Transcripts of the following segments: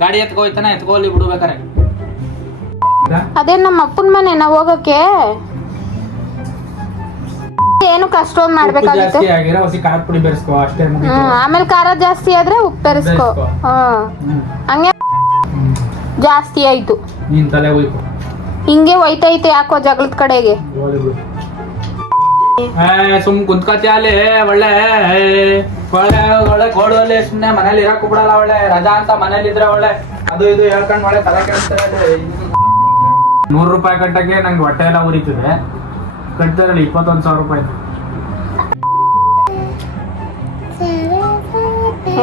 ಗಾಡಿ ಎತ್ಕೋಯ್ತಾನೆ ಎತ್ಕೋಲಿ ಬಿಡ್ಬೇಕಾರೆ. ಅದೇ ನಮ್ಮ ಅಪ್ಪನ ಮನೆ ನಾವು ಹೋಗಕ್ಕೆ ಏನು ಕಷ್ಟೊಂದು ಮಾಡ್ಬೇಕಾಗಿತ್ತು. ಆಮೇಲೆ ಖಾರ ಜಾಸ್ತಿ ಆದ್ರೆ ಉಪ್ಪು ಬೆರೆಸ್ಕೊ. ಹಂಗೆ ಜಾಸ್ತಿ ಆಯ್ತು, ಹಿಂಗೆ ಹೋಯ್ತೈತೆ ಯಾಕೋ ಜಗಳದ ಕಡೆಗೆ. ಸುಮ್ ಕುಂತ್ಕತಿ ಅಲ್ಲಿ ಒಳ್ಳೆ ಒಳ್ಳೆ ಒಳ್ಳೆ ಗೋಡಲ್ಲಿ ಸುಮ್ನೆ ಮನೇಲಿ ಇರಕ್ ಬಿಡಲ್ಲ. ಒಳ್ಳೆ ರಜಾ ಅಂತ ಮನೇಲಿ ಇದ್ರೆ ಒಳ್ಳೆ ಅದು ಇದು ಹೇಳ್ಕೊಂಡ್ ಒಳ್ಳೆ ತಲೆ ಕೆಡ್ತಾರೆ. 100 ರೂಪಾಯಿ ಕಟ್ಟಕ್ಕೆ ನಂಗೆ ಹೊಟ್ಟೆ ಎಲ್ಲ ಉರಿತದೆ. ಕಟ್ತಾರಲ್ಲ 21,000 ರೂಪಾಯಿ.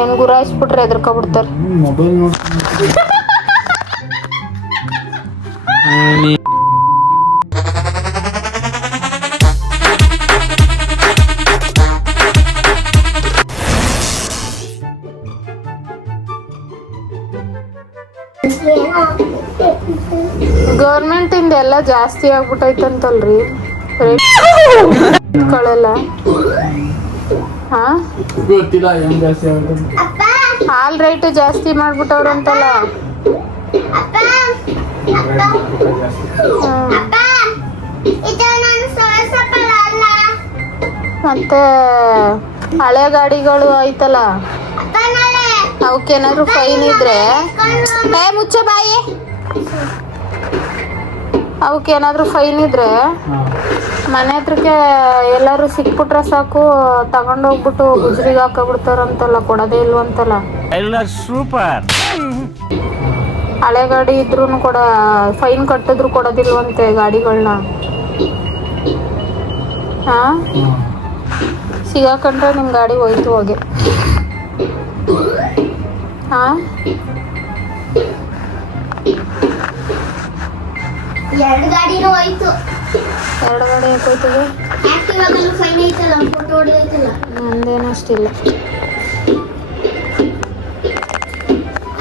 ಏನ್ ಗುರಾಯಿಸ್ಬಿಟ್ರೆ ಎದ್ರಕೊಬಿಡ್ತಾರ. ಮೊಬೈಲ್ ನೋಡಿ ಗೌರ್ಮೆಂಟ್ ಇಂದ ಎಲ್ಲ ಜಾಸ್ತಿ ಆಗ್ಬಿಟ್ಟೈತಂತಲ್ರಿ ರೇಟ್ಗಳೆಲ್ಲ. ಗೊತ್ತಿಲ್ಲ ಏನ್ ಜಾಸ್ತಿ ಆಗುತ್ತೆ. ಹಾಲ್ ರೇಟ್ ಜಾಸ್ತಿ ಮಾಡ್ಬಿಟ್ಟವ್ರಂತಲ್ಲ. ಮತ್ತೆ ಹಳೆ ಗಾಡಿಗಳು ಐತಲ್ಲ ಅವಕ್ಕೇನಾದ್ರು ಫೈನ್ ಇದ್ರೆ ಮುಚ್ಚ ಬಾಯಿ. ಅವಕ್ಕೇನಾದ್ರು ಫೈನ್ ಇದ್ರೆ ಮನೆ ಹತ್ರಕ್ಕೆ ಎಲ್ಲಾರು ಸಿಕ್ಬಿಟ್ರೆ ಸಾಕು ತಗೊಂಡೋಗ್ಬಿಟ್ಟು ಗುಜ್ರಿಗೆ ಹಾಕಬಿಡ್ತಾರಂತಲ್ಲ, ಕೊಡೋದೇ ಇಲ್ವಂತಲ್ಲ. ಸೂಪರ್. ಹಳೆ ಗಾಡಿ ಇದ್ರು ಕೂಡ ಫೈನ್ ಕಟ್ಟಿದ್ರು ಕೊಡೋದಿಲ್ವಂತೆ ಗಾಡಿಗಳನ್ನ. ಹಾ ಸಿಗಾಕೊಂಡ್ರೆ ನಿಮ್ ಗಾಡಿ ಹೋಯ್ತು ಹೋಗಿ. ಹಾ ಎರಡು ಗಾಡಿನೂ ಹೋಯ್ತು. ಎರಡು ಗಾಡಿ ಯಾಕೋಯ್ತದೆ? ಆಕ್ಟಿವಾಗಲೂ ಫೈನ್ ಐತಲ್ಲ, ಫೋಟೋ ಹೊಡೆದೈತಲ್ಲ. ನಂದೇನು ಅಷ್ಟಿಲ್ಲ.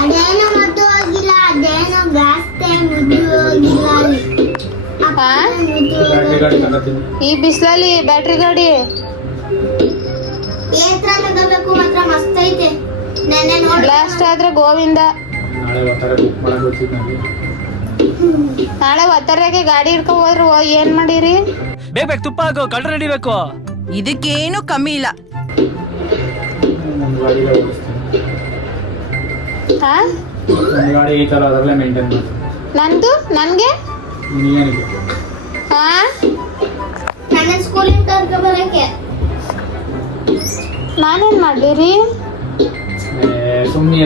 ಅದೇನೋ ಮದ್ದು ಹೋಗಿಲ್ಲ, ಅದೇನೋ ಜಾಸ್ತಿ ಮುದ್ದು ಹೋಗಿಲ್ಲ. ಈ ಬಿಸಿಲಲ್ಲಿ ಬ್ಯಾಟ್ರಿ ಗಾಡಿ ಏತ್ರ ತಗೋಬೇಕು ಮಾತ್ರ ಮಸ್ತ್ ಐತೆ. ನೆನ್ನೆ ನೋಡಿ ಬ್ಲಾಸ್ಟ್ ಆದ್ರೆ ಗೋವಿಂದ. ನಾಳೆ ಒತ್ತರಗೆ ಗಾಡಿ ಹಿಡ್ಕೊ ಹೋದ್ರು ಏನ್ ಮಾಡಿರಿ? ಬೇಗ ತುಪ್ಪ ಹಾಕು, ಕಳ್ರ ನಡಿಬೇಕು. ಇದಕ್ಕೇನು ಕಮ್ಮಿ ಇಲ್ಲ. ನಂದು ನನ್ಗೆ ಹಾ ನನ್ನ ಸ್ಕೂಲಿಂದ ಕರ್ಕೊ ಬರಕ್ಕೆ ನಾನೇನ್ ಮಾಡ್ಲಿರಿ? ಸುಮ್ಮನೆ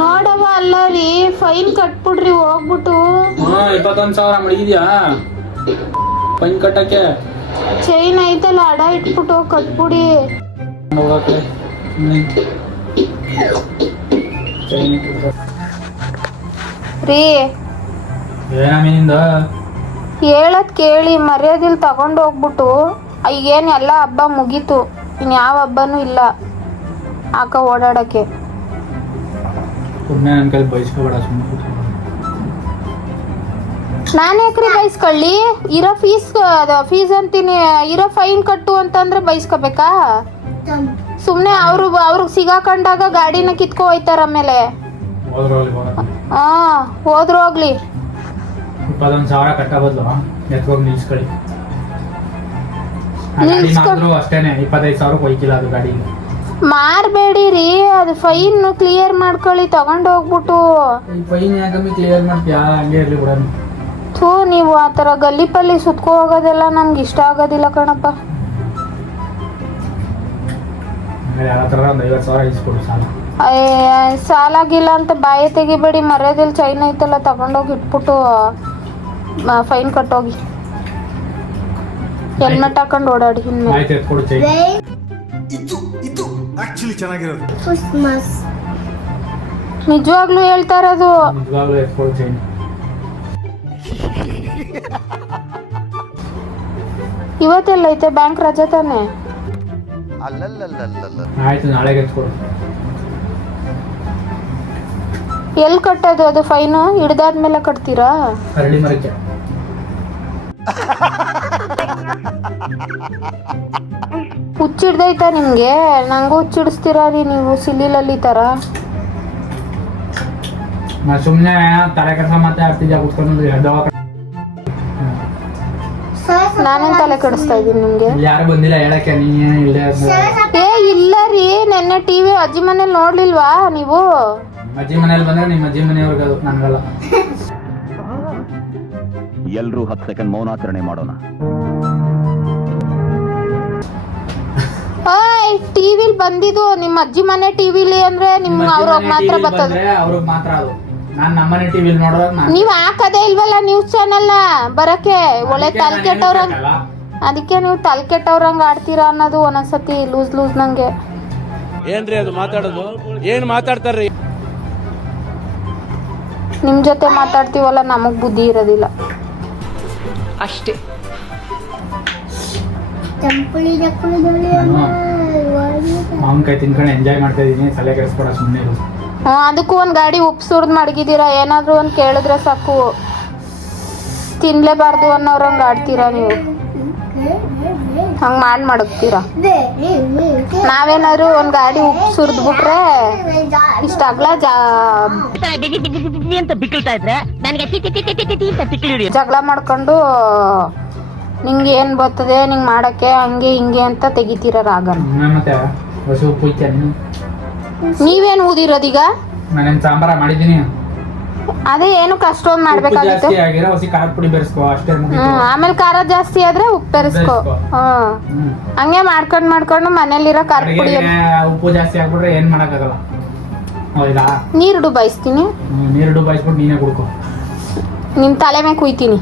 ನೋಡವ ಅಲ್ಲ ರೀ, ಫೈನ್ ಕಟ್ಬಿಡ್ರಿ ಹೋಗ್ಬಿಟ್ಟು. 21,000 ಮಡಗಿದ್ಯಾ ಫೈನ್ ಕಟ್ಟಕ್ಕೆ? ಚೈನ್ ಐತಲ್ಲ ಅಡ ಇಟ್ಬಿಟ್ಟು ಕಟ್ಬಿಡಿ. ರೀ ಹೇಳದ್ ಕೇಳಿ, ಮರ್ಯಾದಿಲ್ ತಗೊಂಡ್ ಹೋಗ್ಬಿಟ್ಟು ಈಗೇನ್ ಎಲ್ಲ ಹಬ್ಬ ಮುಗೀತು, ಇನ್ ಯಾವ ಹಬ್ಬನೂ ಇಲ್ಲ ಆಕ ಓಡಾಡಕ್ಕೆ. ನಾನು ಯಾಕ್ರಿ ಬೈಸ್ಕೊಳ್ಳಿ? ಇರೋ ಫೀಸ್ ಅಂತೀನಿ, ಇರೋ ಫೈನ್ ಕಟ್ಟು ಅಂತಂದ್ರೆ ಬೈಸ್ಕೋಬೇಕಾ? ಸುಮ್ನೆ ಅವ್ರಿಗೆ ಸಿಗಾಕೊಂಡಾಗ ಗಾಡಿನ ಕಿತ್ಕೊ ಹೋಯ್ತಾರ. ಆಮೇಲೆ ಹಾ ಹೋದ್ರು ಹೋಗ್ಲಿ. 21,000 ಕಟ್ಟ ಬದಲು ಎತ್ಕೋಗಿ ನಿಲ್ಸ್ಕೊಳ್ಳಿ. ಅಷ್ಟೇನೆ 25,000 ಹೋಯ್ತಿಲ್ಲ ಅದು ಗಾಡಿ. ಮಾರ್ಬೇಡಿರಿ, ಅದು ಫೈನ್ ಕ್ಲಿಯರ್ ಮಾಡ್ಕೊಳ್ಳಿ ತಗೊಂಡ್ ಹೋಗ್ಬಿಟ್ಟು. ಫೈನ್ ಯಾಕಮ್ಮಿ ಕ್ಲಿಯರ್ ಮಾಡ್ತೀಯಾ? ಹಂಗೆ ಇರ್ಲಿ ಬಿಡ. ಥೂ, ನೀವು ಆ ಥರ ಗಲ್ಲಿ ಪಲ್ಲಿ ಸುತ್ಕೊ ಹೋಗೋದೆಲ್ಲ ನಮ್ಗೆ ಇಷ್ಟ ಆಗೋದಿಲ್ಲ ಕಣಪ್ಪ. ಒಂದು 50,000 ಇಸ್ಕೊಡು ಸಾಲ. ಸಾಲಾಗಿಲ್ಲ ಅಂತ ಬಾಯಿ ತೆಗಿಬೇಡಿ. ಮರ್ಯಾದಲ್ಲಿ ಚೈನ್ ಐತಲ್ಲ ತಗೊಂಡೋಗಿ ಇಟ್ಬಿಟ್ಟು ಫೈನ್ ಕಟ್ಟೋಗಿ. ಹೆಲ್ಮೆಟ್ ಹಾಕೊಂಡು ಓಡಾಡಿ. ನಿಜವಾಗ್ಲೂ ಹೇಳ್ತಾ ಇರೋದು. ಇವತ್ತೆಲ್ಲ ಐತೆ ಬ್ಯಾಂಕ್ ರಜೆ ತಾನೆ? ಆಯ್ತು, ನಾಳೆಗೆ ಎತ್ಕೊಡು. ಎಲ್ಲಿ ಕಟ್ಟೋದು ಅದು ಫೈನು? ಹಿಡ್ದಾದ್ಮೇಲೆ ಕಟ್ತೀರಾ? ಅರಳಿ ಮರಕ್ಕೆ ಹುಚ್ಚಿಡ್ದೈತಾ ನಿಮ್ಗೆ? ನಂಗೂ ಹುಚ್ಚಿಡಿಸ್ತೀರಾ ರೀ ನೀವು ಸಿಲ್ಲಿಲಲ್ಲಿ ತರ. ನಾ ಸುಮ್ನೆ ತಲೆ ಕೆಲಸ ಮತ್ತೆ ಆಗ್ತಿದ್ಯಾ ಕುತ್ಕೊಂಡು ನಾನೇನ್ ತಲೆ ಕೆಡಿಸ್ತಾ ಇದೀನಿ ನಿಮ್ಗೆ? ಯಾರು ಬಂದಿಲ್ಲ ಹೇಳಕ್ಕೆ, ನೀ ಇಲ್ಲೇ ಏ ಇಲ್ಲ ರೀ, ನೆನ್ನೆ ಟಿವಿ ಅಜ್ಜಿ ಮನೇಲಿ ನೋಡ್ಲಿಲ್ವಾ ನೀವು? ಅಜ್ಜಿ ಮನೇಲಿ ಬಂದ್ರೆ ನಿಮ್ಮ ಅಜ್ಜಿ ಮನೆಯವ್ರಿಗೆ ಅದು ನನ್ಗಲ್ಲ. ಎಲ್ರೂ 10 ಸೆಕೆಂಡ್ ಮೌನಾಚರಣೆ ಮಾಡೋಣ. ಓಯ್ ಟಿವಿಲ್ ಬಂದಿದ್ದು ನಿಮ್ಮ ಅಜ್ಜಿ ಮನೆ ಟಿವಿಲಿ ಅಂದ್ರೆ ನಿಮ್ ಅವ್ರಿಗೆ ಮಾತ್ರ ಬರ್ತದ. ಅವ್ರಿಗೆ ಮಾತ್ರ ಅದು. ನಾನ್ ನಮ್ಮನೆ ಟಿವಿಲಿ ನೋಡೋದಾಗ ನೀವ್ ಹಾಕದೇ ಇಲ್ವಲ್ಲ ನ್ಯೂಸ್ ಚಾನೆಲ್ ನ ಬರಕ್ಕೆ. ಒಳ್ಳೆ ತಲೆ ಕೆಟ್ಟವ್ರಂಗ್, ಅದಕ್ಕೆ ನೀವು ತಲೆ ಕೆಟ್ಟವ್ರಂಗ್ ಆಡ್ತೀರಾ ಅನ್ನೋದು ಒಂದೊಂದ್ಸತಿ ಲೂಸ್ ಲೂಸ್ ನಂಗೆ. ಏನ್ರಿ ಅದು ಮಾತಾಡೋದು? ಏನ್ ಮಾತಾಡ್ತಾರ್ರಿ? ನಿಮ್ ಜೊತೆ ಮಾತಾಡ್ತೀವಲ್ಲ, ನಮಗ್ ಬುದ್ಧಿ ಇರೋದಿಲ್ಲ ಅಷ್ಟೇ. ಮಾವಿನಕಾಯಿ ತಿನ್ಕೊಂಡು ಎಂಜಾಯ್ ಮಾಡ್ತಾ ಇದೀನಿ. ತಲೆ ಕೆಡಿಸ್ಬೇಡ ಸುಮ್ಮನೆ. ಅದಕ್ಕೂ ಒಂದ್ ಗಾಡಿ ಉಪ್ಪು ಸುರ್ದ್ ಮಡಗಿದ್ದೀರಾ. ಏನಾದ್ರು ಒಂದ್ ಕೇಳಿದ್ರೆ ಸಾಕು ತಿನ್ಲೇಬಾರ್ದು ಅನ್ನೋರಂಗ್ ಆಡ್ತೀರಾ ನೀವು. ಹಂಗ್ ಮಡಗ್ತೀರಾ. ನಾವೇನಾದ್ರು ಒಂದ್ ಗಾಡಿ ಉಪ್ಪು ಸುರ್ದ್ ಬಿಟ್ರೆ ಇಷ್ಟ ಅಗ್ಲ ಜಗಳ ಮಾಡ್ಕೊಂಡು ನಿಂಗೆ ಏನ್ ಬರ್ತದೆ ನಿಂಗ್ ಮಾಡಕ್ಕೆ ಹಂಗೆ ಹಿಂಗೆ ಅಂತ ತೆಗಿತೀರ ರಾಗನ. ಮತ್ತೆ ಹೊಸ ಉಪ್ಪು ಇತ್ತೇನು? ನೀವೇನ್ ಊದಿರೋದೀಗ? ನಾನೇನ್ ಸಾಂಬಾರ ಮಾಡಿದೀನಿ. ಅದೇ ಏನು ಕಷ್ಟೊಂದ್ ಮಾಡ್ಬೇಕಾಗಿತ್ತು. ಜಾಸ್ತಿ ಆಗಿರೋ ಹೊಸ ಖಾರದ ಪುಡಿ ಬೆರೆಸ್ಕೋ ಅಷ್ಟೇ. ಆಮೇಲೆ ಖಾರ ಜಾಸ್ತಿ ಆದ್ರೆ ಉಪ್ಪು ಬೆರೆಸ್ಕೋ. ಹಂಗೆ ಮಾಡ್ಕೊಂಡು ಮನೇಲಿರೋ ಖಾರದ ಪುಡಿ. ಉಪ್ಪು ಜಾಸ್ತಿ ಆಗ್ಬಿಟ್ರೆ ಏನ್ ಮಾಡಕ್ಕಾಗಲ್ಲ. ಹೌದಾ? ನೀರು ಬಾಯಿಸ್ತೀನಿ. ನೀರು ಬಾಯಿಸ್ಬಿಟ್ಟು ನೀನೇ ಕುಡ್ಕೊ. ನಿಮ್ ತಲೆ ಮೇಲೆ ಕುಯ್ತೀನಿ.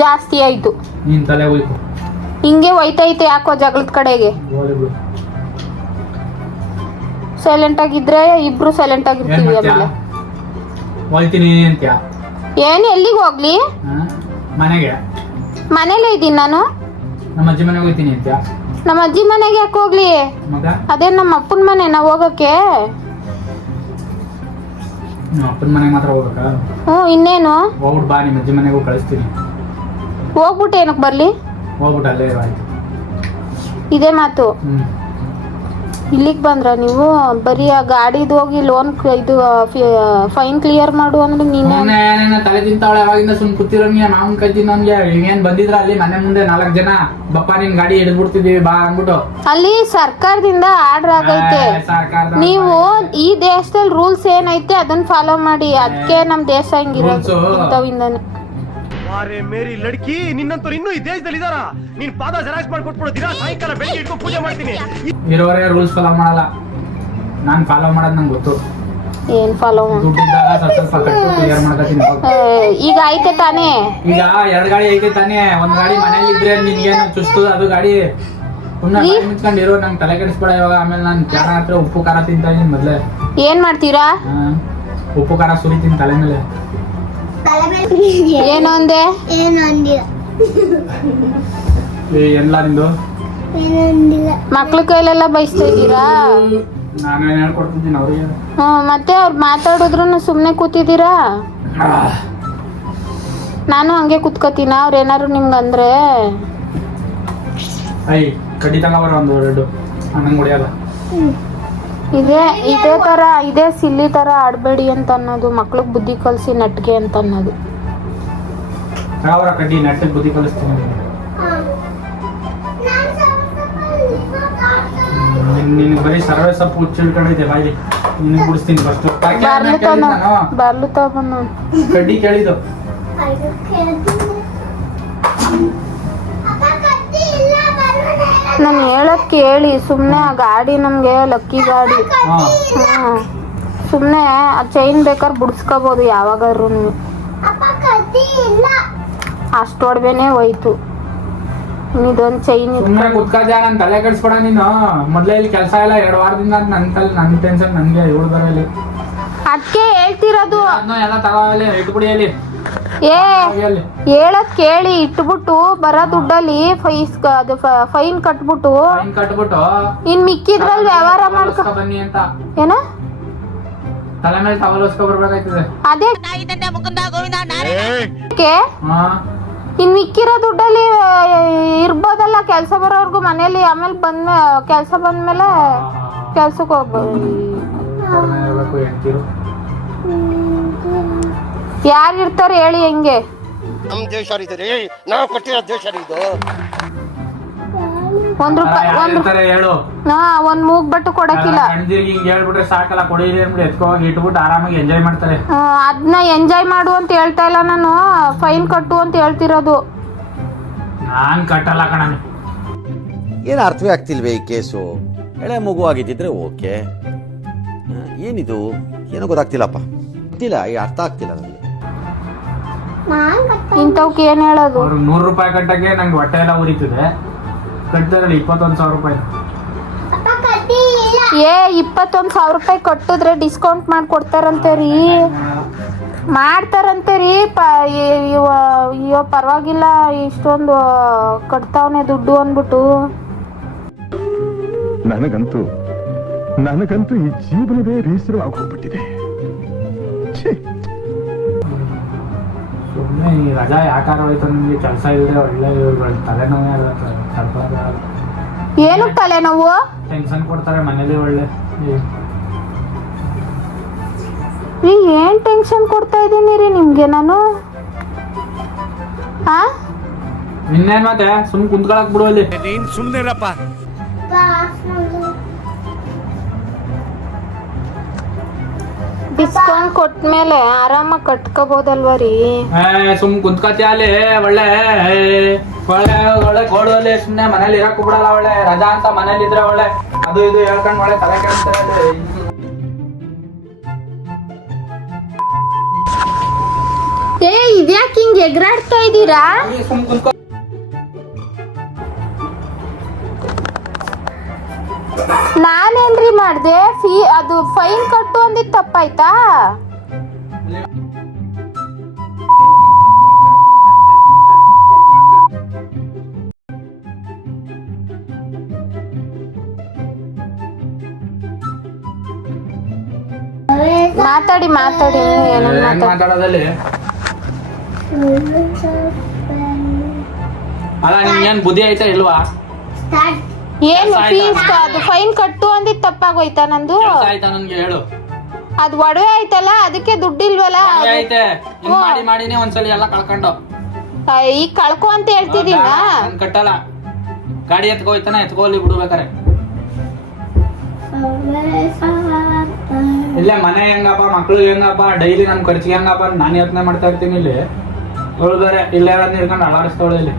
ಜಾಸ್ತಿ ಆಯ್ತು. ನೀನ್ ತಲೆ ಹೋಯ್ತು. ಹಿಂಗೆ ಹೋಯ್ತೈತೆ ಯಾಕೋ ಜಗಳದ ಕಡೆಗೆ. ಸೈಲೆಂಟ್ ಆಗಿದ್ರೆ ಇಬ್ರು ಸೈಲೆಂಟ್ ಆಗಿರ್ತೀವಿ. ಆಮೇಲೆ ಹೋಯ್ತೀನಿ ಅಂತ್ಯ. ಏನ್ ಎಲ್ಲಿಗೆ ಹೋಗ್ಲಿ? ಮನೆಗೆ. ಮನೇಲೇ ಇದ್ದೀನಿ ನಾನು. ನಮ್ಮ ಅಜ್ಜಿ ಮನೆಗೆ ಹೋಯ್ತೀನಿ ಅಂತ್ಯ. ನಮ್ಮ ಅಜ್ಜಿ ಮನೆಗೆ ಯಾಕೆ ಹೋಗ್ಲಿ? ಮಗ ಅದೇ ನಮ್ಮ ಅಪ್ಪನ ಮನೆ, ನಾವ್ ಹೋಗಕ್ಕೆ. ನಮ್ಮ ಅಪ್ಪನ ಮನೆಗೆ ಮಾತ್ರ ಹೋಗ್ಬೇಕಾ? ಇನ್ನೇನು ಹೋಗ್ಬಿಟ್ಟು ಬಾ, ನಿಮ್ಮ ಅಜ್ಜಿ ಮನೆಗೂ ಕಳಿಸ್ತೀನಿ. ಹೋಗ್ಬಿಟ್ಟು ಏನಕ್ಕೆ ಬರ್ಲಿ? ಹೋಗ್ಬಿಟ್ಟು ಅಲ್ಲೇ ಇರು ಆಯ್ತು. ಇದೇ ಮಾತು. ಇಲ್ಲಿಗೆ ಬಂದ್ರ ನೀವು? ಬರೀ ಆ ಗಾಡಿದು ಹೋಗಿ ಲೋನ್ ಇದು ಫೈನ್ ಕ್ಲಿಯರ್ ಮಾಡು ಅಂದ್ರೆ ನೀನೇ ತಲೆ ತಿಂತಾವಳೆ. ಅವಾಗಿಂದ ಸುಮ್ ಕೂತಿರೋನ್ಗೆ ಮಾವಿನಕಾಯಿ ತಿನ್ನೋನ್ಗೆ ಏನ್ ಬಂದಿದ್ರ ಅಲ್ಲಿ ಮನೆ ಮುಂದೆ 4 ಜನ ಬಪ್ಪ ನಿನ್ ಗಾಡಿ ಹಿಡಿದ್ಬಿಡ್ತಿದೀವಿ ಬಾ ಅಂದ್ಬಿಟ್ಟು. ಅಲ್ಲಿ ಸರ್ಕಾರದಿಂದ ಆರ್ಡರ್ ಆಗೈತೆ. ನೀವು ಈ ದೇಶದಲ್ಲಿ ರೂಲ್ಸ್ ಏನೈತೆ ಅದನ್ನ ಫಾಲೋ ಮಾಡಿ. ಅದಕ್ಕೆ ನಮ್ ದೇಶ ಹಿಂಗಿರೋದು ಇಂಥವಿಂದಾನೆ. ಅರೆ ಮೇರಿ ಲಡ್ಕಿ, ನಿನ್ನಂತವ್ರು ಇನ್ನೂ ಈ ದೇಶದಲ್ಲಿ ಇದಾರ? ನೀನ್ ಪಾದ ಜೆರಾಕ್ಸ್ ಮಾಡ್ಕೊಟ್ಬಿಡು. ದಿನ ಸಾಯಂಕಾಲ ಬೆಳಿಗ್ಗೆ ಇಟ್ಕೊಂಡು ಪೂಜೆ ಮಾಡ್ತೀನಿ. ಇರೋರೇ ರೂಲ್ಸ್ ಫಾಲೋ ಮಾಡಲ್ಲ. ನಾನ್ ಫಾಲೋ ಮಾಡೋದ್ ನಂಗೆ ಗೊತ್ತು. ಏನ್ ಫಾಲೋ ದುಡ್ಡಿದ್ದಾಗ ಸ್ವಲ್ಪ ಕಟ್ಟು ಕ್ಲಿಯರ್ ಮಾಡ್ಕೊತೀನಿ. ಈಗ ಐತೆ ತಾನೇ? ಈಗ 2 ಗಾಡಿ ಐತೆ ತಾನೇ. ಒಂದ್ ಗಾಡಿ ಮನೇಲಿ ಇದ್ರೆ ನಿನ್ಗೇನು ಚುಸ್ತು ಅದು ಗಾಡಿ. ಮುಚ್ಕೊಂಡಿರೋ ನಂಗೆ ತಲೆ ಕೆಡಿಸ್ಬೇಡ ಇವಾಗ. ಆಮೇಲೆ ನಾನು ಖಾರ ಹತ್ರ ಉಪ್ಪು ಖಾರ ತಿಂತಾ ಇದೀನಿ ಮೊದ್ಲೇ. ಏನ್ ಮಾಡ್ತೀರಾ? ಉಪ್ಪು ಖಾರ ಸುರಿತೀನಿ ತಲೆ ಮೇಲೆ. ಏನು ಅಂದೆ? ಎಲ್ಲ ನಿಂದು ಮಕ್ಳ ಕೈಲೆಲ್ಲ ಬಯಸ್ತಾ ಇದ್ದೀರಾ? ನಾನೇನ್ ಹೇಳ್ಕೊಡ್ತಿದ್ದೀನಿ ಅವ್ರಿಗೆ. ಮತ್ತೆ ಅವ್ರು ಮಾತಾಡಿದ್ರು ಸುಮ್ನೆ ಕೂತಿದ್ದೀರಾ? ನಾನು ಹಂಗೆ ಕುತ್ಕೋತೀನ? ಅವ್ರ ಏನಾರು ನಿಮ್ಗಂದ್ರೆ ಕಡ್ಡಿ ತಗೋಬಾರ ಒಂದು 2 ಹಣ್ಣಂಗ್ ಹೊಡಿಯಲ್ಲ. ಇದೇ ತರ ಇದೇ ಸಿಲ್ಲಿ ತರ ಆಡ್ಬೇಡಿ ಅಂತ ಅನ್ನೋದು. ಮಕ್ಳಿಗೆ ಬುದ್ಧಿ ಕಲ್ಸಿ ನಟ್ಗೆ ಅಂತ ಅನ್ನೋದು. ಕಡ್ಡಿ ನಟ್ಟಿಗೆ ಬುದ್ಧಿ ಕಲಿಸ್ತೀನಿ. ನಿನ್ ಬರೀ ಸರ್ವೇ ಸೊಪ್ಪು ಹುಚ್ಚಿಡ್ಕೊಂಡಿದ್ದೆ ಬಾಯಿ. ನಿನಗೆ ಬಿಡಿಸ್ತೀನಿ ಫಸ್ಟ್. ಬರ್ಲು ತಗೊಂಡು ಕಡ್ಡಿ ಕೇಳಿದ್ದು. ನಾನು ಹೇಳಕ್ ಕೇಳಿ ಸುಮ್ನೆ. ಆ ಗಾಡಿ ನಮ್ಗೆ ಲಕ್ಕಿ ಗಾಡಿ. ಸುಮ್ನೆ ಆ ಚೈನ್ ಬೇಕಾದ್ರೆ ಬಿಡಿಸ್ಕೋಬಹುದು ಯಾವಾಗಾದ್ರು ನೀವು. ಅಷ್ಟು ಒಡವೆನೆ ಹೋಯ್ತು. ಇದೊಂದ್ ಚೈನ್ ಕುತ್ಕದ್ಯಾ? ನನ್ ತಲೆ ಕೆಡಿಸ್ಬೇಡ ನೀನು. ಮೊದ್ಲೇ ಇಲ್ಲಿ ಕೆಲಸ ಇಲ್ಲ 2 ವಾರದಿಂದ. ನನ್ ಟೆನ್ಷನ್ ನನ್ಗೆ ಇವಳು ಬರಲಿ. ಅದಕ್ಕೆ ಹೇಳ್ತಿರೋದು. ಎಲ್ಲ ತಗೋಲಿ ಇಟ್ಬಿಡಿ ಅಲ್ಲಿ. ಹೇಳದ್ ಕೇಳಿ. ಇಟ್ಬಿಟ್ಟು ಬರೋ ದುಡ್ಡಲ್ಲಿ ಫೈನ್ ಕಟ್ಬಿಟ್ಟು ಇನ್ ಮಿಕ್ಕಿದ್ರಲ್ಲಿ ವ್ಯವಹಾರ ಮಾಡ್ಕೊ ಬನ್ನಿ ಅಂತ. ಏನ ತಲೆ ಮೇಲೆ ಟವಲ್ ಹೊಸ್ಕೊ ಬರ್ಬೇಕಾಯ್ತದೆ. ಅದೇ ಹಾ ಇನ್ ಮಿಕ್ಕಿರೋ ದುಡ್ಡಲ್ಲಿ ಇರ್ಬೋದಲ್ಲ ಕೆಲ್ಸ ಬರೋರ್ಗು ಮನೇಲಿ. ಆಮೇಲೆ ಕೆಲ್ಸ ಬಂದ್ಮೇಲೆ ಕೆಲ್ಸಕ್ಕೆ ಹೋಗ್ಬೋದು. ಇರ್ಬೇಕು ಹೆಂಡ್ತಿರು. ಯಾರು ಇರ್ತಾರೆ ಹೇಳಿ ಹೆಂಗೆ? ನಮ್ ದೇಶ ಇದೆ, ನಾವು ಕೊಟ್ಟಿರೋ ದೇಶ ಇದು. ಒಂದ್ ರೂಪಾಯಿ ಯಾರಿರ್ತಾರೆ ಹೇಳು? ಒಂದ್ ಮೂಗ್ ಬಟ್ಟು ಕೊಡಕ್ಕಿಲ್ಲ. ಹೆಣ್ದಿರ್ಗೆ ಹಿಂಗ್ ಹೇಳ್ಬಿಟ್ರೆ ಸಾಕಲ್ಲ, ಕೊಡಿರಿ ಅಂದ್ಬಿಟ್ಟು ಎತ್ಕೋಗಿ ಇಟ್ಬಿಟ್ಟು ಆರಾಮಾಗಿ ಎಂಜಾಯ್ ಮಾಡ್ತಾರೆ. ಅದನ್ನ ಎಂಜಾಯ್ ಮಾಡು ಅಂತ ಹೇಳ್ತಾ ಇಲ್ಲ ನಾನು, ಫೈನ್ ಕಟ್ಟು ಅಂತ ಹೇಳ್ತಿರೋದು. ನಾನ್ ಕಟ್ಟಲ್ಲ ಕಣ. ಏನು ಅರ್ಥವೇ ಆಗ್ತಿಲ್ವೇ ಈ ಕೇಸು? ಎಳೆ ಮಗು ಆಗಿದ್ದಿದ್ರೆ ಓಕೆ, ಏನಿದು ಏನೋ ಗೊತ್ತಾಗ್ತಿಲ್ಲಪ್ಪ, ಗೊತ್ತಿಲ್ಲ, ಈ ಅರ್ಥ ಆಗ್ತಿಲ್ಲ ನನಗೆ. ಇಂಥವ್ಕೆ ಏನ್ ಹೇಳೋದು? ಅವ್ರು 100 ರೂಪಾಯಿ ಕಟ್ಟಕ್ಕೆ ನಂಗೆ ಹೊಟ್ಟೆ ಎಲ್ಲ ಉರಿತದೆ. ಕಟ್ತಾರಲ್ಲ 21,000 ರೂಪಾಯಿ. ಅಪ್ಪ ಕಟ್ಟಿ ಇಲ್ಲ. 21,000 ರೂಪಾಯಿ ಕಟ್ಟಿದ್ರೆ ಡಿಸ್ಕೌಂಟ್ ಮಾಡ್ಕೊಡ್ತಾರಂತೆ ರೀ, ಮಾಡ್ತಾರಂತೆ ರೀ. ಅಯ್ಯೋ ಪರವಾಗಿಲ್ಲ, ಇಷ್ಟೊಂದು ಕಟ್ತಾವನೆ ದುಡ್ಡು ಅಂದ್ಬಿಟ್ಟು. ನನಗಂತೂ ಈ ಜೀವನವೇ ಬೇಸರವಾಗಿ ಹೋಗ್ಬಿಟ್ಟಿದೆ. ಸುಮ್ಮನೆ ಈ ರಜಾ ಯಾಕಾರ ಹೋಯ್ತು, ನಿಮಗೆ ಕೆಲಸ ಇದ್ರೆ ಒಳ್ಳೆ ತಲೆನೋವೇ ಆಗುತ್ತೆ. ಸ್ವಲ್ಪ ಏನು ತಲೆನೋವು? ಟೆನ್ಷನ್ ಕೊಡ್ತಾರೆ ಮನೇಲಿ ಒಳ್ಳೆ. ರೀ ಏನ್ ಟೆನ್ಷನ್ ಕೊಡ್ತಾ ಇದ್ದೀನಿ ರೀ ನಿಮ್ಗೆ ನಾನು? ಇನ್ನೇನ್ ಮತ್ತೆ ಸುಮ್ ಕುಂತ್ಕೊಳಕ್ ಬಿಡು ಅಲ್ಲಿ. ನೀನ್ ಸುಮ್ನಿರಪ್ಪ. ಡಿಸ್ಕೌಂಟ್ ಕೊಟ್ಮೇಲೆ ಆರಾಮಾಗಿ ಕಟ್ಕೋಬಹುದಲ್ವ ರೀ? ಸುಮ್ ಕುಂತ್ಕತ್ಯ ಅಲ್ಲಿ ಒಳ್ಳೆ ಒಳ್ಳೆ ಒಳ್ಳೆ ಗೋಡಲ್ಲಿ ಸುಮ್ನೆ ಮನೇಲಿ ಇರಕ್ ಬಿಡಲ್ಲ. ಒಳ್ಳೆ ರಜಾ ಅಂತ ಮನೇಲಿ ಇದ್ರೆ ಒಳ್ಳೆ ಅದು ಇದು ಹೇಳ್ಕೊಂಡ್ ಒಳ್ಳೆ ತಲೆ ಕೆಡ್ತಾರೆ. ಇದ್ಯಾಕೆ ಹಿಂಗ್ ಎಗರಾಡ್ತಾ ಇದ್ದೀರಾ? ಸುಮ್ ಕುಂತ್ಕೊ. ನಾನೇನ್ರಿ ಮಾಡ್ದೆ? ಅದು ಫೈನ್ ಕಟ್ಟು ಅಂದಿದ್ ತಪ್ಪಾಯ್ತಾ? ಮಾತಾಡಿ ಏನ್ ಮಾತಾಡೋದಲ್ಲಿ? ಅಲ್ಲ ನಿಮ್ಗೇನ್ ಬುದ್ಧಿ ಆಯ್ತಾ ಇಲ್ವಾ? ಏನು ಫೀಸ್ ಅದು ಫೈನ್ ಕಟ್ಟು ಅಂದಿದ್ ತಪ್ಪಾಗೋಯ್ತಾ ನಂದು? ಆಯ್ತಾ ನನ್ಗೆ ಹೇಳು. ಅದ್ ಒಡವೆ ಆಯ್ತಲ್ಲ, ಅದಕ್ಕೆ ದುಡ್ಡಿಲ್ವಲ್ಲ. ಐತೆ ಹಿಂಗ್ ಮಾಡಿ ಮಾಡಿನೇ ಒಂದ್ಸಲಿ ಎಲ್ಲ ಕಳ್ಕೊಂಡು ಈಗ ಕಳ್ಕೊ ಅಂತ ಹೇಳ್ತಿದೀನ. ನಾನ್ ಕಟ್ಟಲ್ಲ. ಗಾಡಿ ಎತ್ಕೋಯ್ತಾನ ಎತ್ಕೋಲಿ ಬಿಡ್ಬೇಕಾರೆ. ಇಲ್ಲೇ ಮನೆ ಹೆಂಗಪ್ಪ, ಮಕ್ಳು ಹೆಂಗಪ್ಪ, ಡೈಲಿ ನಮ್ ಖರ್ಚಿಗೆ ಹೆಂಗಪ್ಪ ನಾನು ಯೋಚನೆ ಮಾಡ್ತಾ ಇರ್ತೀನಿ. ಇಲ್ಲಿ ಉಳ್ದಾರೆ ಇಲ್ಲೇ ಹಿಡ್ಕೊಂಡು ಅಳಾಡಿಸ್ತಾವಳೆ. ಇಲ್ಲಿ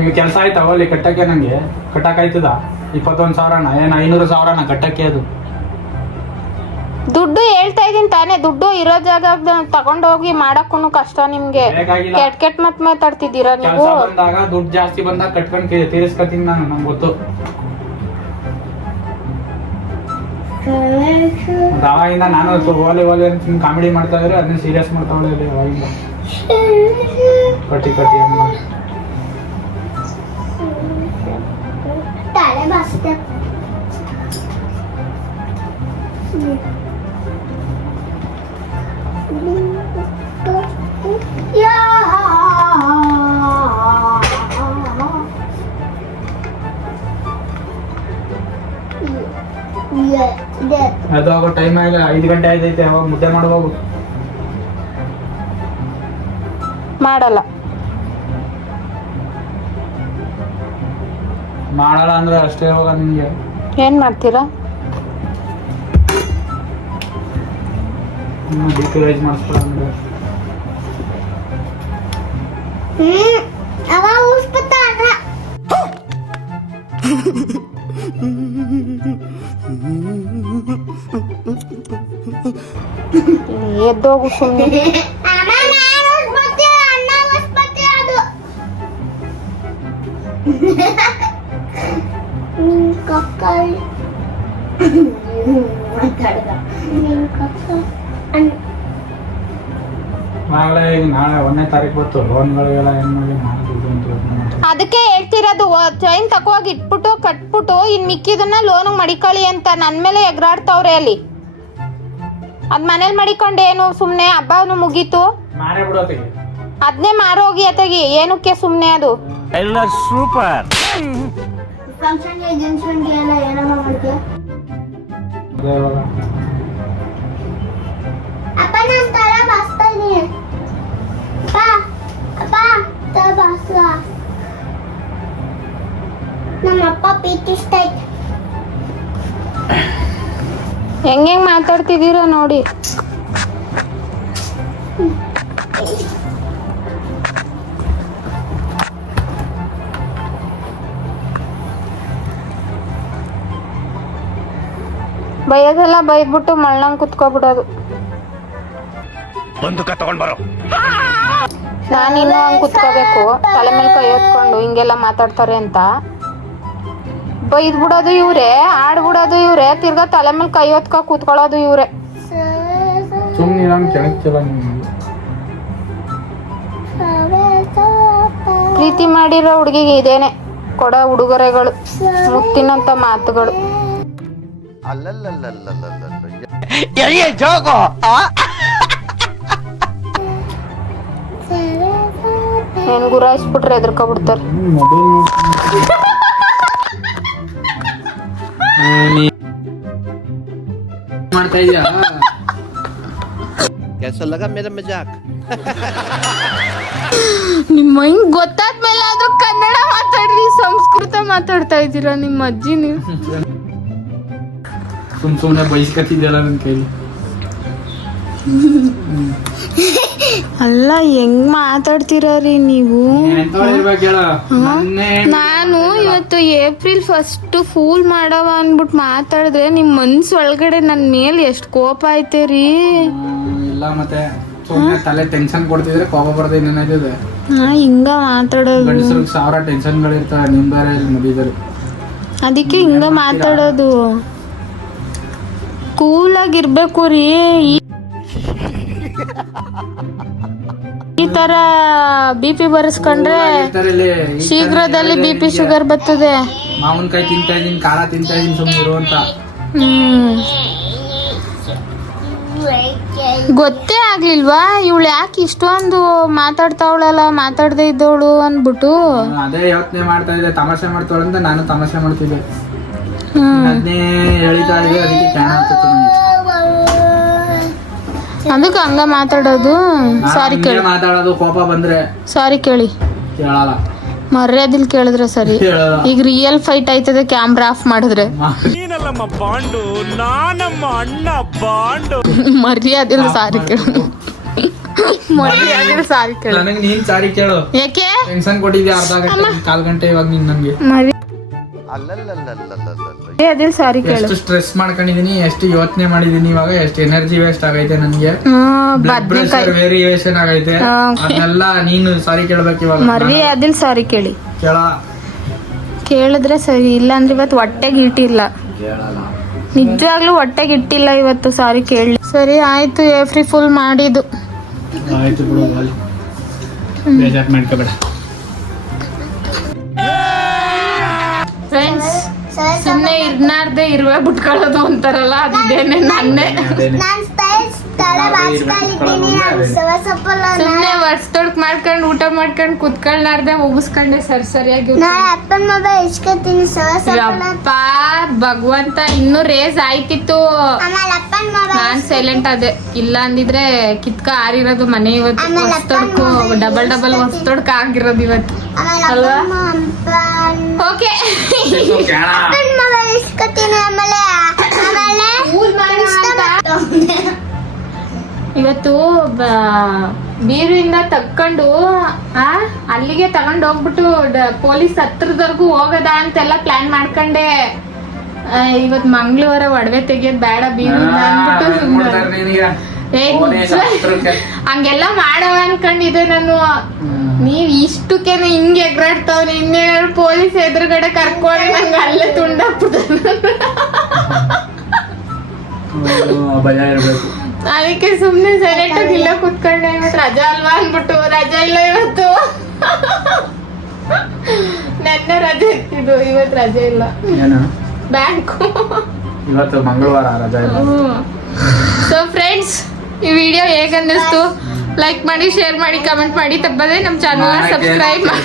ಈಗ ಕೆಲಸ ಆಯ್ತಾವ ಅಲ್ಲಿ ಕಟ್ಟಕ್ಕೆ? ನಂಗೆ ಕಟ್ಟಕ್ ಆಯ್ತದ 21,000ನ? ಏನ್ 500,000ನ ಕಟ್ಟಕ್ಕೆ? ಅದು ದುಡ್ಡು ಹೇಳ್ತಾ ಇದೀನಿ ತಾನೇ, ದುಡ್ಡು ಇರೋ ಜಾಗ ತಗೊಂಡೋಗಿ ಮಾಡಕ್ಕೂ ಕಷ್ಟ ನಿಮ್ಗೆ. ಕೆಟ್ ಮತ್ ಮಾತಾಡ್ತಿದ್ದೀರಾ ನೀವು. ಕೆಲಸ ಬಂದಾಗ ದುಡ್ಡು ಜಾಸ್ತಿ ಬಂದಾಗ ಕಟ್ಕೊಂಡ್ ತೀರಿಸ್ಕೊತೀನಿ ನಾನು, ನಂಗೆ ಗೊತ್ತು. ಅವಾಗಿಂದ ನಾನು ಓಲಿ ಅಂತ ಕಾಮಿಡಿ ಮಾಡ್ತಾ ಇದ್ರೆ ಅದನ್ನ ಸೀರಿಯಸ್ ಮಾಡ್ತಾವಳೆ. ಅಲ್ಲಿ ಅವಾಗಿಂದ ಕಟ್ಟಿ ಅಂತ ತಲೆ ಬಸ್ತೆ. ಅದು ಆಗೋ ಟೈಮ್ ಆಗ 5 ಗಂಟೆ ಆಯ್ತೈತೆ. ಅವಾಗ ಮುದ್ದೆ ಮಾಡುವಾಗ ಮಾಡಲ್ಲ ಅಂದ್ರೆ ಅಷ್ಟೇ. ಹೋಗ ನಿಮ್ಗೆ ಏನ್ ಮಾಡ್ತೀರಾ? ಡಿಕ್ಯುರೈಸ್ ಮಾಡಿಸ್ಕೊಳ್ಳೋ. ಅವ ಉಸ್ಪತ್ತಾನ. ಎದ್ದೋಗು ಸುಮ್ಮನೆ. ನಾಳೆ ಈಗ ನಾಳೆ 1ನೇ ತಾರೀಕು ಬಂತು ಲೋನ್ಗಳಿಗೆಲ್ಲ ಏನು ಮಾಡಿ ನಾನು ದುಡ್ಡು ಅಂತ ಯೋಚ್ನೆ ಮಾಡ್ತೀನಿ. ಅದಕ್ಕೆ ಹೇಳ್ತಿರೋದು ಚೈನ್ ತಕೋಗಿ ಇಟ್ಬಿಟ್ಟು ಕಟ್ಬಿಟ್ಟು ಇನ್ ಮಿಕ್ಕಿದನ್ನ ಲೋನ್ ಮಡಿಕೊಳ್ಳಿ ಅಂತ ನನ್ ಮೇಲೆ ಎಗ್ರಾಡ್ತವ್ರೆ ಅಲ್ಲಿ. ಅದ್ ಮನೇಲಿ ಮಡಿಕೊಂಡೇನು ಸುಮ್ನೆ ಹಬ್ಬನು ಮುಗೀತು ಮಾರೇ ಬಿಡೋತಿಗೆ ಅದ್ನೇ ಮಾರೋಗಿ ಅತಗಿ ಏನಕ್ಕೆ ಸುಮ್ನೆ ಅದು. ಎಲ್ಲ ಸೂಪರ್. ಫಂಕ್ಷನ್ಗೆ ಗಿಂಕ್ಷನ್ಗೆ ಎಲ್ಲ ಏನಮ್ಮ ಮಾಡ್ತೀಯ? ಅದೇ ಇವಾಗ ಅಪ್ಪ ನಾನು ತಲೆ ಬಾಚ್ತಾ ಇದೀನಿ. ಅಪ್ಪ ಅಪ್ಪ ತಲೆ ಬಾಚ್ಲ. ನಮ್ಮಪ್ಪ ಪೀತಿಸ್ತೈತೆ. ಹೆಂಗ್ ಮಾತಾಡ್ತಿದ್ದೀರೋ ನೋಡಿ. ಬೈಯೋದೆಲ್ಲ ಬೈದ್ಬಿಟ್ಟು ಮಳ್ಳಂಗ್ ಕುತ್ಕೊಬಿಡೋದು. ಬಂದೂಕ ತಗೊಂಡ್ ಬರೋ. ನಾನು ಇನ್ನೂ ಹಂಗ್ ಕುತ್ಕೋಬೇಕು ತಲೆ ಮೇಲೆ ಕೈ ಹೊತ್ಕೊಂಡು ಹಿಂಗೆಲ್ಲ ಮಾತಾಡ್ತಾರೆ ಅಂತ ಬೈದ್ಬಿಡೋದು ಇವ್ರೆ, ಆಡ್ಬಿಡೋದು ಇವ್ರೆ, ತಿರ್ಗಾ ತಲೆ ಮೇಲೆ ಕೈ ಹೊತ್ಕೊ ಕೂತ್ಕೊಳ್ಳೋದು ಇವ್ರೆ. ಸುಮ್ಮನೆ ನಾನು ಕೆಣಕ್ತಿಲ್ಲ ನಿಮ್ಗೆ. ಪ್ರೀತಿ ಮಾಡಿರೋ ಹುಡುಗಿಗೆ ಇದೇನೆ ಕೊಡೋ ಉಡುಗೊರೆಗಳು, ಮುತ್ತಿನಂತ ಮಾತುಗಳು. ಏನ್ ಗುರಾಯಿಸ್ಬಿಟ್ರೆ ಎದ್ರಕೊಬಿಡ್ತಾರೆ. ಮೊಬೈಲ್ ಮಾಡ್ತಾ ಇದೀಯಾ? कैसा लगा मेरा मजाक? ನಿಮ್ಮ ಹಿಂಗ್ ಗೊತ್ತಾದ್ಮೇಲೆ ಆದ್ರೂ ಕನ್ನಡ ಮಾತಾಡ್ರಿ, ಸಂಸ್ಕೃತ ಮಾತಾಡ್ತಾ ಇದ್ದೀರಾ ನಿಮ್ಮ ಅಜ್ಜಿ ನೀವು. ಸುಮ್ನೆ ಬೈಸ್ಕತ್ತಿದ್ಯಲ್ಲ ನನ್ನ ಕೈಲಿ. ಅಲ್ಲ ಹೆಂಗ್ ಮಾತಾಡ್ತೀರಿ ನೀವು. ನಾನು ಇವತ್ತು ಏಪ್ರಿಲ್ 1 ಫೂಲ್ ಮಾಡವ ಅನ್ಬಿಟ್ಟು ಮಾತಾಡಿದ್ರೆ ನಿಮ್ ಮನ್ಸು ಒಳಗಡೆ ನನ್ ಮೇಲೆ ಎಷ್ಟ್ ಕೋಪ ಐತೆ ರೀ. ಇಲ್ಲ ಮತ್ತೆ ಸುಮ್ನೆ ತಲೆ ಟೆನ್ಷನ್ ಕೊಡ್ತಿದ್ರೆ ಕೋಪ ಬರ್ತದೆ. ಇನ್ನೇನಾಯ್ತದೆ ಹಿಂಗ ಮಾತಾಡೋದು. ಗಂಡಸ್ರಿಗೆ 1000 ಟೆನ್ಷನ್ಗಳಿರ್ತಾವೆ, ನಿಮ್ ಬೇರೆ ಇಲ್ಲಿ ಮದುವೆದಲ್ಲಿ. ಅದಕ್ಕೆ ಹಿಂಗ ಮಾತಾಡೋದು. ಕೂಲ್ ಆಗಿರ್ಬೇಕು ರೀ. ಈ ತರ BP ಬರ್ಸ್ಕೊಂಡ್ರೆ ಶೀಘ್ರದಲ್ಲಿ BP ಶುಗರ್ ಬರ್ತದೆ. ಮಾವಿನಕಾಯಿ ತಿಂತಾ ಇದೀನಿ, ಖಾರ ತಿಂತಾ ಇದೀನಿ, ಸುಮ್ಮನೆ ಇರುವಂತ. ಗೊತ್ತೇ ಆಗ್ಲಿಲ್ವಾ ಇವಳು ಯಾಕೆ ಇಷ್ಟೊಂದು ಮಾತಾಡ್ತಾವಳಲ್ಲ, ಮಾತಾಡದೆ ಇದ್ದವಳು ಅನ್ಬಿಟ್ಟು. ಅದೇ ಯೋಚನೆ ಮಾಡ್ತಾ ಇದ್ದೆ, ತಮಾಷೆ ಮಾಡ್ತಾವಳ ಅಂತ ನಾನು ತಮಾಷೆ ಮಾಡ್ತಿದ್ದೆ. ಅದನ್ನೇ ಹೇಳಿತಾ ಇದ್ದೆ, ಅದಕ್ಕೆ ಕ್ಯಾಣ ಆಗ್ತಿತ್ತು ನನಗೆ. ಅದಕ್ಕೆ ಹಂಗ ಮಾತಾಡೋದು. ಸಾರಿ ಕೇಳಿ ಮಾತಾಡೋದು ಕೋಪ ಬಂದ್ರೆ ಸಾರಿ ಕೇಳಿ ಕೇಳಲ್ಲ, ಮರ್ಯಾದಿಲ್ ಕೇಳಿದ್ರೆ ಸರಿ. ಈಗ ರಿಯಲ್ ಫೈಟ್ ಆಯ್ತದೆ ಕ್ಯಾಮ್ರಾ ಆಫ್ ಮಾಡಿದ್ರೆ. ನೀನಲ್ಲಮ್ಮ ಬಾಂಡು, ನಾನಮ್ಮ ಅಣ್ಣ ಬಾಂಡು. ಮರ್ಯಾದಿಲ್ ಸಾರಿ ಕೇಳು, ಮರ್ಯಾದಿಲ್ ಸಾರಿ ಕೇಳು. ನನಗೆ ನೀನ್ ಸಾರಿ ಕೇಳು. ಯಾಕೆ ಟೆನ್ಷನ್ ಕೊಟ್ಟಿದ್ದೆ ಅರ್ಧ ಗಂಟೆ 1/4 ಗಂಟೆ ಇವಾಗ ನೀನ್ ನನಗೆ. ಮರ್ಯಾದಿಲ್ ಸಾರಿ ಕೇಳು. ಎಷ್ಟು ಸ್ಟ್ರೆಸ್ ಮಾಡ್ಕೊಂಡಿದೀನಿ, ಎಷ್ಟು ಯೋಚನೆ ಮಾಡಿದೀನಿ, ಇವಾಗ ಎಷ್ಟು ಎನರ್ಜಿ ವೇಸ್ಟ್ ಆಗೈತೆ ನನಗೆ, ಬ್ಲಡ್ ಪ್ರೆಷರ್ ವೇರಿಯೇಷನ್ ಆಗೈತೆ. ಅದನ್ನೆಲ್ಲ ನೀನು ಸಾರಿ ಕೇಳ್ಬೇಕು ಇವಾಗ. ಮರ್ಯಾದಿಲ್ ಸಾರಿ ಕೇಳಿ. ಕೇಳಿದ್ರೆ ಸರಿ, ಇಲ್ಲ ಅಂದ್ರೆ ಇವತ್ತು ಹೊಟ್ಟೆಗೆ ಇಟ್ಟಿಲ್ಲ, ನಿಜವಾಗ್ಲೂ ಹೊಟ್ಟೆಗೆ ಇಟ್ಟಿಲ್ಲ ಇವತ್ತು. ಸಾರಿ ಕೇಳಿ. ಸರಿ ಆಯ್ತು, ಏಪ್ರಿಲ್ ಫುಲ್ ಮಾಡಿದ್ದು ಆಯ್ತು ಬಿಡು, ಬೇಜಾರ್ ಮಾಡ್ಕೋಬೇಡ. ಫ್ರೆಂಡ್ಸ್, ಸುಮ್ಮನೆ ಇರ್ನಾರ್ದೆ ಇರುವೆ ಬಿಟ್ಕೊಳ್ಳೋದು ಅಂತಾರಲ್ಲ, ಅದಿದೇನೆ ನನ್ನೇ. ನಾನು ತಲೆ ಬಾಚ್ತಾ ಇದ್ದೀನಿ. ಸುಮ್ಮನೆ ವರ್ಷದೊಳಕ್ ಮಾಡ್ಕೊಂಡು ಊಟ ಮಾಡ್ಕೊಂಡು ಕುತ್ಕೊಳ್ನಾರ್ದೆ ಮುಗಿಸ್ಕೊಂಡೆ ಸರಿಯಾಗಿ. ನಾಳೆ ಅಪ್ಪನ ಮೊಬೈಲ್ ಇಸ್ಕೊತೀನಿ. ಅಪ್ಪ ಭಗವಂತ, ಇನ್ನೂ ರೇಸ್ ಆಯ್ತಿತ್ತು. ಆಮೇಲೆ ಅಪ್ಪನ ಮೊಬೈಲ್ ನಾನ್ ಸೈಲೆಂಟ್ ಅದೇ, ಇಲ್ಲ ಅಂದಿದ್ರೆ ಕಿತ್ಕ ಆರಿರೋದು ಮನೆ ಇವತ್ತು. ಹೊಸ್ತೊಡ್ಕು ಡಬಲ್ ಹೊಸ್ತೊಡ್ಕ ಆಗಿರೋದು ಇವತ್ತು ಅಲ್ವಾ? ಓಕೆ, ಅಪ್ಪನ ಮೊಬೈಲ್ ಇಸ್ಕೊತೀನಿ. ಆಮೇಲೆ ಇವತ್ತು ಬೀರುವಿಂದ ತಕ್ಕೊಂಡು ಅಲ್ಲಿಗೆ ತಗೊಂಡು ಹೋಗ್ಬಿಟ್ಟು ಪೊಲೀಸ್ ಹತ್ರದವರೆಗೂ ಹೋಗದ ಅಂತೆಲ್ಲ ಪ್ಲಾನ್ ಮಾಡ್ಕೊಂಡೆ. ಇವತ್ ಮಂಗಳವಾರ ಒಡವೆ ತೆಗಿಯೋದ್ ಬೇಡ ಬೀರುವಿಂದ ಅಂದ್ಬಿಟ್ಟು ಹಂಗೆಲ್ಲ ಮಾಡವ ಅನ್ಕೊಂಡಿದ್ದೆ ನಾನು. ನೀವ್ ಇಷ್ಟಕ್ಕೇನೆ ಹಿಂಗೆ ಎಗ್ರಾಡ್ತಾವ್ರಿ, ಇನ್ನೇನಾದ್ರು ಪೊಲೀಸ್ ಎದುರುಗಡೆ ಕರ್ಕೊಂಡು ನಂಗೆ ಅಲ್ಲೇ ತುಂಡಾಕ್ಬಿಡ್ತಾನೆ. ಭಯ ಇರ್ಬೇಕು. ಅದಕ್ಕೆ ಸುಮ್ನೆ ಸೈಲೆಂಟ್ ಆಗಿ ಇಲ್ಲ ಕುತ್ಕೊಂಡೆ. ಇವತ್ತು ರಜಾ ಅಲ್ವಾ ಅನ್ಬಿಟ್ಟು ರಜಾ ಇಲ್ಲ ಇವತ್ತು. ನೆನ್ನೆ ರಜೆ ಇರ್ತಿದ್ದು, ಇವತ್ತು ರಜೆ ಇಲ್ಲ. ಏನು ಬ್ಯಾಂಕ್ ಇವತ್ತು ಮಂಗಳವಾರ ರಜಾ ಇಲ್ಲ. ಸೊ ಫ್ರೆಂಡ್ಸ್, ಈ ವಿಡಿಯೋ ಹೇಗನ್ನಿಸ್ತು ಲೈಕ್ ಮಾಡಿ, ಶೇರ್ ಮಾಡಿ, ಕಮೆಂಟ್ ಮಾಡಿ. ತಪ್ಪದೆ ನಮ್ಮ ಚಾನಲ್ ಸಬ್ಸ್ಕ್ರೈಬ್ ಮಾಡಿ.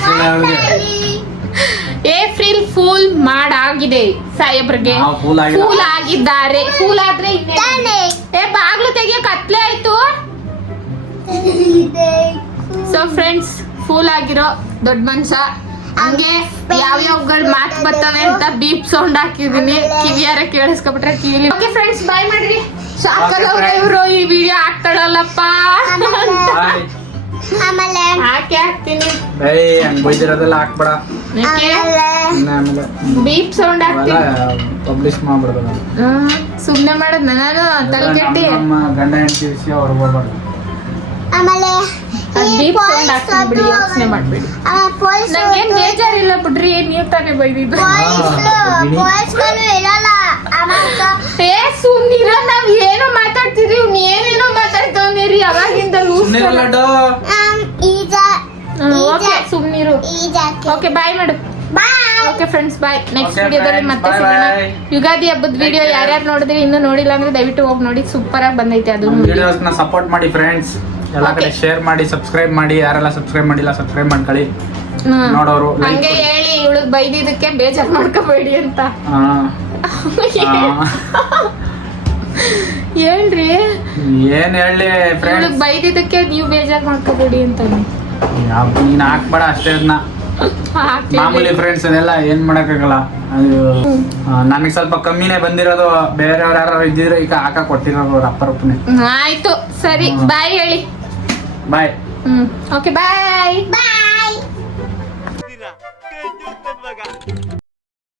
ಏಪ್ರಿಲ್ ಫೂಲ್ ಮಾಡಾಗಿದೆ ಸಾಹೇಬ್ರಿಗೆ. ಫೂಲ್ ಆಗಿದ್ದಾರೆ. ಫೂಲ್ ಆದ್ರೆ ಬಾಗ್ಲು ತೆಗಿಯೋ ಕತ್ಲೆ ಆಯ್ತು. ಸೊ ಫ್ರೆಂಡ್ಸ್, ಫೂಲ್ ಆಗಿರೋ ದೊಡ್ಡ ಮನುಷ್ಯ. ಹಂಗೆ ಯಾವ್ಯಾವ್ಗಳು ಮಾತು ಬರ್ತವೆ ಅಂತ ಬೀಪ್ ಸೌಂಡ್ ಹಾಕಿದೀನಿ. ಕಿವಿಯಾರ ಕೇಳಿಸ್ಕೊಬಿಟ್ರೆ ಕಿವಿ. ಓಕೆ ಫ್ರೆಂಡ್ಸ್, ಬಾಯ್ ಮಾಡ್ರಿ. ಶಾಕದವ್ರೆ ಇವ್ರು ಈ ವಿಡಿಯೋ ಹಾಕ್ತಾಳಲ್ಲಪ್ಪ. ಆಮೇಲೆ ಹಾಕಿ ಹಾಕ್ತೀನಿ. ಹಂಗ್ ಬೈದಿರೋದೆಲ್ಲ ಹಾಕ್ಬೇಡ. ಆಮೇಲೆ ಬೀಪ್ ಸೌಂಡ್ ಹಾಕ್ತೀನಿ. ಪಬ್ಲಿಷ್ ಮಾಡ್ಬಿಡ್ದು. ಸುಮ್ನೆ ಮಾಡೋದ್ ನಾನು ತಲೆಗೆಟ್ಟಿ. ನಮ್ಮ ಗಂಡ ಹೆಂಡತಿ ವಿಷಯ ಹೊರಗೆ ಹೋಗ್ಬಾರ್ದು. ಆಮೇಲೆ ಬೀಪ್ ಸೌಂಡ್ ಹಾಕ್ತೀನಿ ಬಿಡಿ, ಯೋಚನೆ ಮಾಡ್ಬೇಡಿ. ಪೊಲೀಸ್ ನಂಗೇನ್ ಬೇಜಾರಿಲ್ಲ ಬಿಡ್ರಿ, ನೀವ್ ತಾನೇ ಬೈದಿದ್ದು. ಪೊಲೀಸ್ಗಳು ಇರಲ್ಲ. ಆಮೇಲೆ ಏ ಸುಮ್ನಿರ, ನಾವ್ ಏನೋ ಮಾತಾಡ್ತಿದ್ರಿ, ಇವ್ನು ಏನೇನೋ ಮಾತಾಡ್ತವ್ನಿರಿ ಅವಾಗಿಂದ. ಸುಮ್ನಿರು ಲಡ್ಡು. ಓಕೆ ಸುಮ್ನಿರು. ಓಕೆ ಬಾಯ್ ಮಾಡು. ಓಕೆ ಫ್ರೆಂಡ್ಸ್, ಬಾಯ್. ನೆಕ್ಸ್ಟ್ ವಿಡಿಯೋದಲ್ಲಿ ಮತ್ತೆ ಸಿಗೋಣ. ಯುಗಾದಿ ಹಬ್ಬದ ವಿಡಿಯೋ ಯಾರ್ಯಾರು ನೋಡಿದ್ರಿ, ಇನ್ನೂ ನೋಡಿಲ್ಲ ಅಂದ್ರೆ ದಯವಿಟ್ಟು ಹೋಗಿ ನೋಡಿ. ಸೂಪರ್ ಆಗಿ ಬಂದೈತೆ ಅದು. ವಿಡಿಯೋಸ್ ನ ಸಪೋರ್ಟ್ ಮಾಡಿ ಫ್ರೆಂಡ್ಸ್. ಎಲ್ಲ ಕಡೆ ಶೇರ್ ಮಾಡಿ, ಸಬ್ಸ್ಕ್ರೈಬ್ ಮಾಡಿ. ಯಾರೆಲ್ಲ ಸಬ್ಸ್ಕ್ರೈಬ್ ಮಾಡಿಲ್ಲ ಸಬ್ಸ್ಕ್ರೈಬ್ ಮಾಡ್ಕೊಳ್ಳಿ. ನೋಡೋರು ಹಂಗೆ ಹೇಳಿ ಇವಳಿಗೆ ಬೈದಿದ್ದಕ್ಕೆ ಬೇಜಾರ್ ಮಾಡ್ಕೋಬೇಡಿ ಅಂತ. ಏನ್ರಿ ಏನ್ ಹೇಳಿ ಫ್ರೆಂಡ್ಸ್, ಇವಳಿಗೆ ಬೈದಿದ್ದಕ್ಕೆ ನೀವು ಬೇಜಾರ್ ಮಾಡ್ಕೋಬೇಡಿ ಅಂತ. ನೀನ್ ಹಾಕ್ಬೇಡ ಅಷ್ಟೇ. ಅದನ್ನ ಮಾಮೂಲಿ ಫ್ರೆಂಡ್ಸ್, ಅದೆಲ್ಲ ಏನ್ ಮಾಡಕ್ಕಾಗಲ್ಲ. ನನಗೆ ಸ್ವಲ್ಪ ಕಮ್ಮಿನೇ ಬಂದಿರೋದು. ಬೇರೆಯವ್ರು ಯಾರು ಇದ್ದಿದ್ರೆ ಈಗ ಹಾಕಕ್ ಕೊಟ್ಟಿರೋದು ಅಪ್ಪರಪ್ಪನೇ. ಆಯ್ತು ಸರಿ, ಬಾಯ್ ಹೇಳಿ. ಬಾಯ್. Okay bye. ಬಾಯ್.